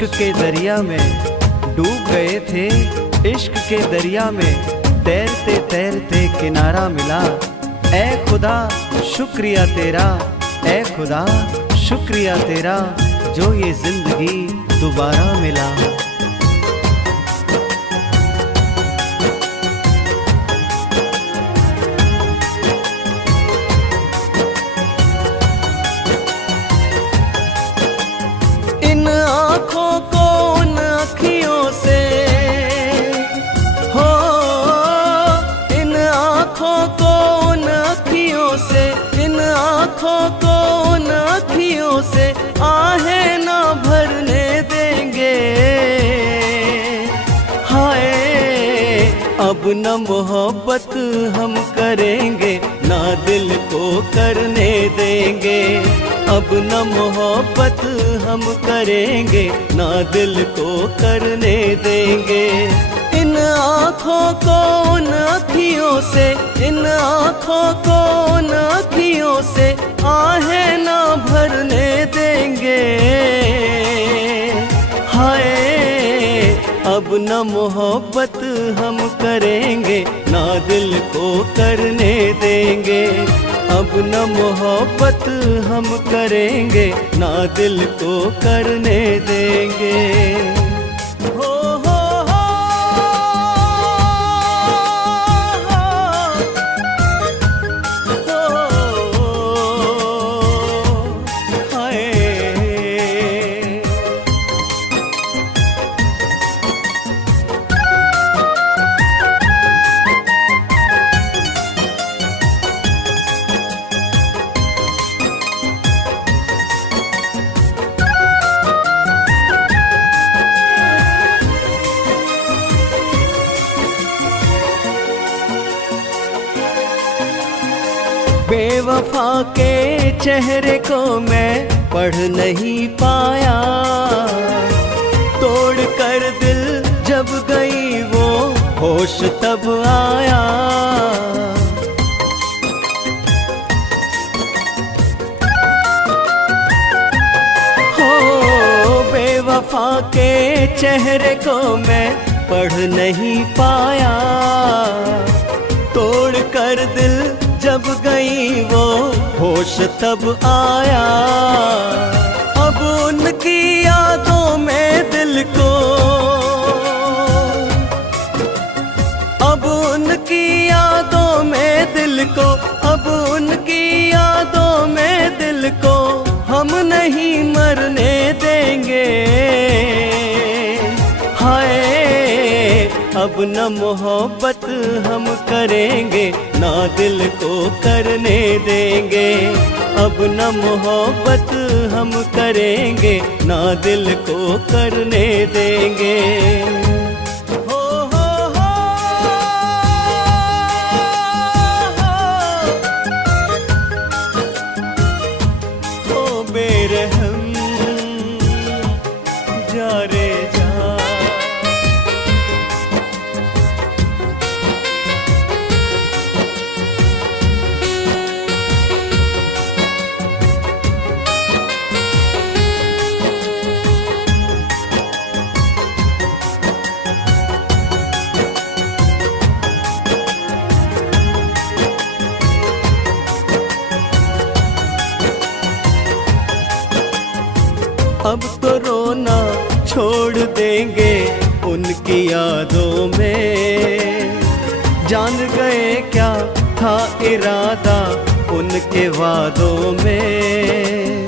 इश्क के दरिया में डूब गए थे, इश्क के दरिया में तैरते तैरते किनारा मिला। ऐ खुदा शुक्रिया तेरा, ऐ खुदा शुक्रिया तेरा, जो ये जिंदगी दोबारा मिला। इन आँखों को उन अखियों से हो, इन आँखों को उन अखियों से, इन आँखों को उन अखियों से आहें ना भरने देंगे। हाय अब न मोहब्बत हम करेंगे, ना दिल को करने देंगे। अब न मोहब्बत हम करेंगे, ना दिल को करने देंगे। इन आँखों को उन अखियों से, इन आँखों को उन अखियों से आहें ना भरने देंगे। हाय अब न मोहब्बत हम करेंगे, ना दिल को करने देंगे। अब न मोहब्बत हम करेंगे, ना दिल को करने देंगे। हो हो हो, हाय बेवफा के चेहरे को मैं पढ़ नहीं पाया, तोड़ कर दिल जब गई वो होश तब आया। हो बेवफा के चेहरे को मैं पढ़ नहीं पाया, तोड़ कर दिल जब गई वो होश तब आया। अब उनकी यादों में दिल को, अब उनकी यादों में दिल को, अब उनकी यादों में दिल को हम नहीं मरने देंगे। हाय अब न मोहब्बत हम करेंगे, ना दिल को करने देंगे। अब न मोहब्बत हम करेंगे, ना दिल को करने देंगे। हो हो हो, ओ बेरहम जा रे जा। अब तो रोना छोड़ देंगे उनकी यादों में, जान गए क्या था इरादा उनके वादों में।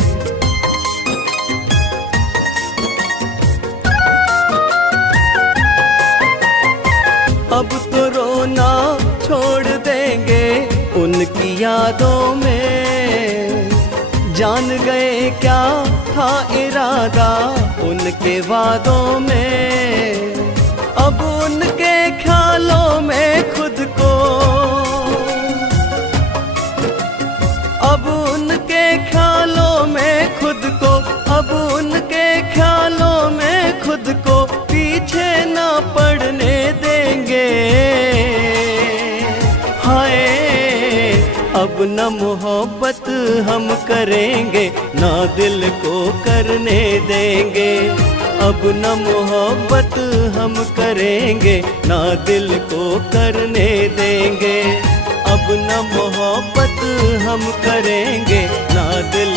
अब तो रोना छोड़ देंगे उनकी यादों में, जान गए क्या था इरादा उनके वादों में। अब उनके ख्यालों में खुद को, अब उनके ख्यालों में खुद को, अब उनके ख्यालों में खुद को पीछे ना पड़ने देंगे। हाय अब न मोहब्बत हम करेंगे, ना दिल को करने देंगे। अब न मोहब्बत हम करेंगे, ना दिल को करने देंगे। अब न मोहब्बत हम करेंगे, ना दिल